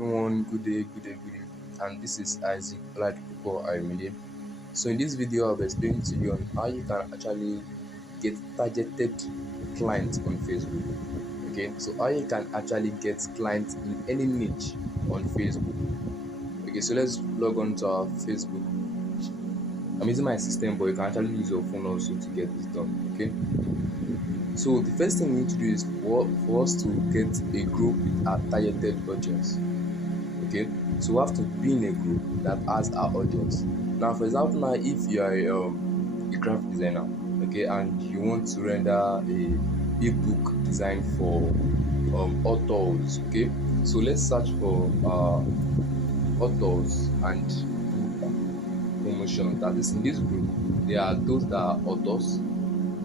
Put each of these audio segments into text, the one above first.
everyone, good day, good day, good day. And this is Oladipupo Ayomide. So in this video, I'll be explaining to you on how you can actually get targeted clients on Facebook. Okay, so how you can actually get clients in any niche on Facebook. Okay, so let's log on to our Facebook. I'm using my system, but you can actually use your phone also to get this done. Okay, so the first thing we need to do is for us to get a group with our targeted audience. Okay, so we have to be in a group that has our audience. Now for example, now if you are a graphic designer, okay, and you want to render a ebook design for authors, okay, so let's search for authors and book promotion. That is, in this group there are those that are authors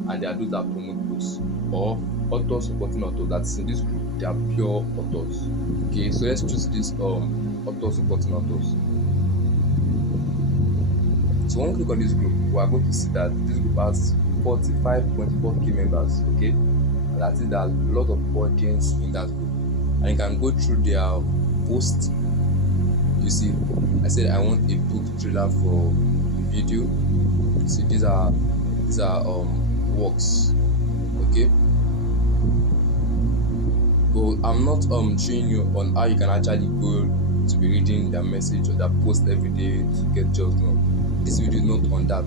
and there are those that promote books, or authors supporting authors. That's in this group they are pure authors. Okay, so let's choose this author supporting authors. So when we click on this group, we are going to see that this group has 45.4k members. Okay, and that is, there are a lot of audience in that group, and you can go through their posts. You see, I said I want a book trailer for video. You see, these are works. Okay, but I'm not showing you on how you can actually go to be reading their message or their post every day to get jobs done. This video is not on that.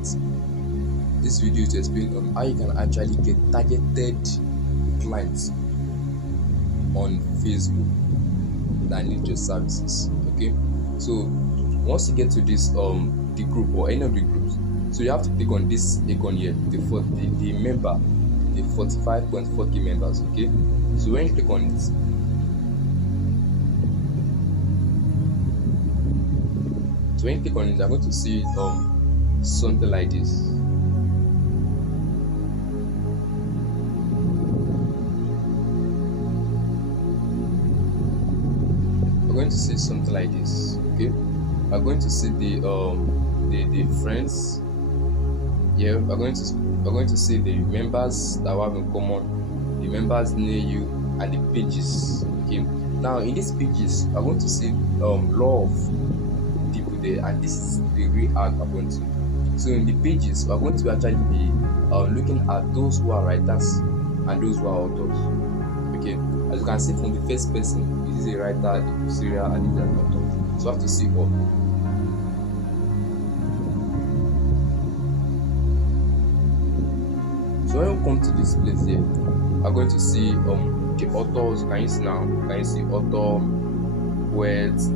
This video is to explain on how you can actually get targeted clients on Facebook that need your services. Okay, so once you get to this the group or any of the groups, so you have to click on this icon here, the member, the 45.4k members. Okay, so when you click on it, you're going to see something like this. We're going to see something like this. Okay, we're going to see the friends. Yeah, we're going to see the members that we have in common, the members near you, and the pages. Okay, now in these pages we're going to see lot of people there, and this is the real art we're going to. So in the pages we're going to actually be looking at those who are writers and those who are authors. Okay, as you can see from the first person, this is a writer, a serial, and this is an author. So I have to see all. So when we come to this place here, we're going to see the authors. Can you see now? Can you see author, poets?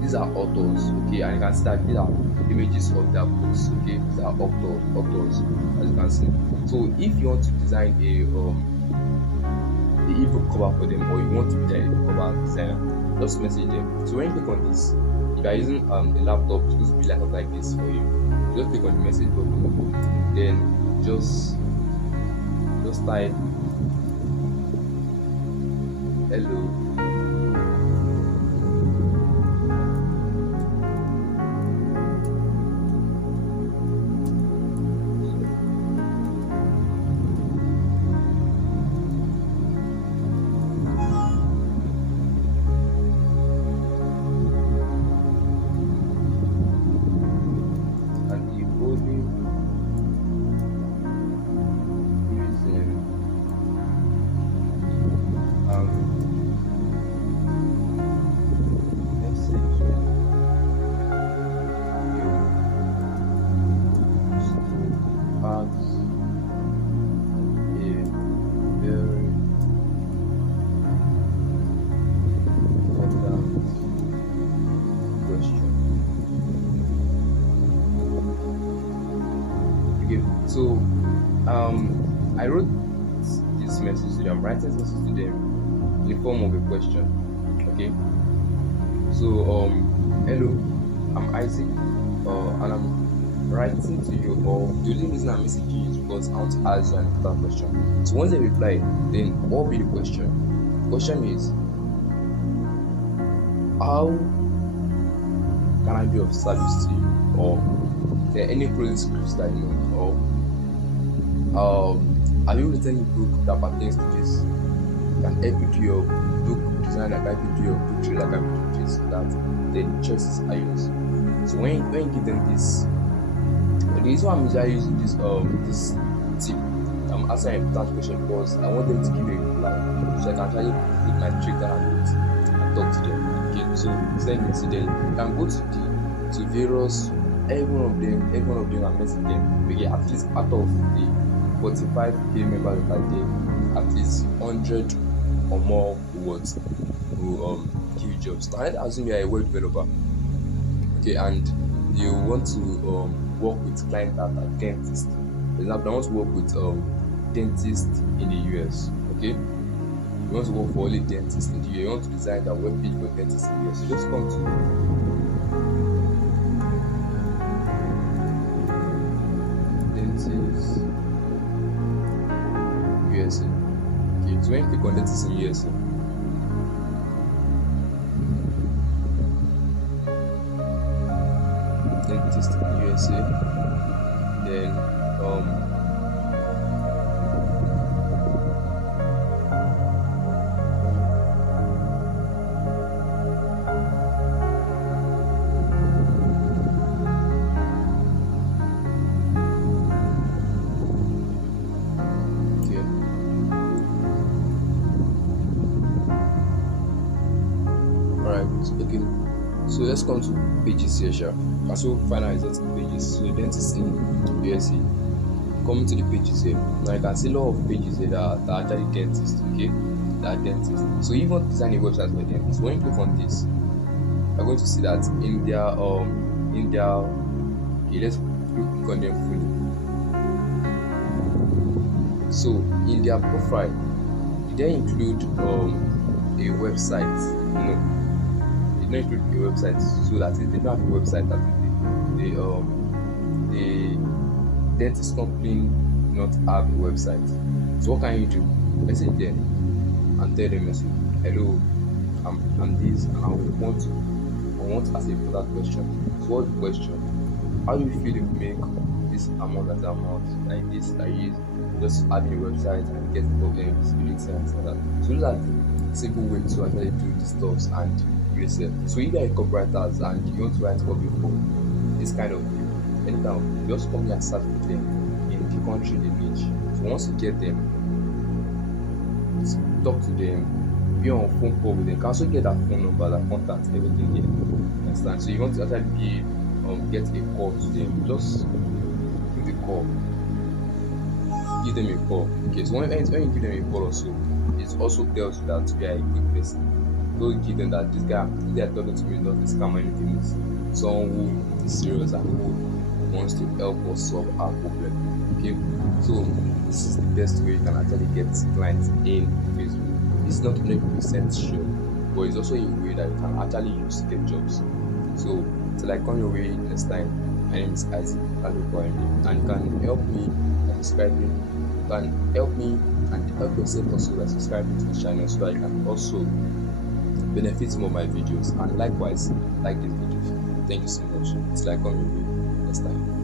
These are authors. Okay, and you can see that these are images of their books. Okay, these are authors, as you can see. So if you want to design a ebook cover for them, or you want to be their ebook cover designer, just message them. So when you click on this, if you are using a laptop, it's supposed to be like this for you. Just click on the message button, then just type hello. So I wrote this message to them. I'm writing this message to them in the form of a question. Okay, so hello, I'm Isaac, and I'm writing to you, or the only reason I'm messaging you is because I want to ask you an important question. So once they reply, then what will be the question? The question is, how can I be of service to you? Or is there any closing scripts that you know? Or have you written a book that pertains to this? Can help you do your book designer can help you do your book trailer, can help you do this, that. Then choice is yours. So when you give them this, the reason why I'm usually using this tip, I'm answering an important question because I want them to give a reply, so I can actually put my trick down and talk to them. Okay, so send me to them. You can go to various, every one of them and message them. We get at least out of the 45k members that are there, at least 100 or more who give you jobs. Now let's assume you are a web developer, okay, and you want to work with clients that are dentists. For example, I want to work with dentists in the US, okay. You want to work for only dentists in the US. You want to design a web page for dentists in the US. You just come to dentists USA. Okay, so when you click on dentists in USA, dentist in USA, then okay, so let's come to pages here, sure. So final results pages. So dentist in USA. Coming to the pages here. Now you can see a lot of pages here that are actually dentists, okay? That are dentists. So you want to design a website for them. So when you click on this, you're going to see that in their okay, let's click on them fully. So in their profile, they include a website, you know. They don't include a website, so that is they don't have a website that the dentist company not have a website. So what can you do? Message them and tell them, hello, I'm this, and I want to ask a further question. So what's the question? How do you feel if you make this amount like this, like this, just having a website and get visibility and stuff like that. So those are the simple ways to actually do these stuff and resell. So if you are a copywriter and you want to write copy for this kind of people, anytime, just come here and start with them in the country they reach. So once you get them, talk to them, be on a phone call with them. You can also get that phone number, that contact, everything here. Understand? So you want to actually get a call to them, just give the call. Give them a call. Okay, so when you give them a call also, it also tells you that you are a good person. Don't give them that this guy, they are talking to me, not this scam or anything. It's someone who is serious and who wants to help us solve our problem. Okay, so this is the best way you can actually get clients in Facebook. It's not 100% sure, but it's also a way that you can actually use to get jobs. So till I come your way next time, my name is Isaac, and you can help me by subscribing. You can help me and help yourself also by subscribing to the channel so that you can also benefit more of my videos, and likewise like this video. Thank you so much. Till I come your way next time.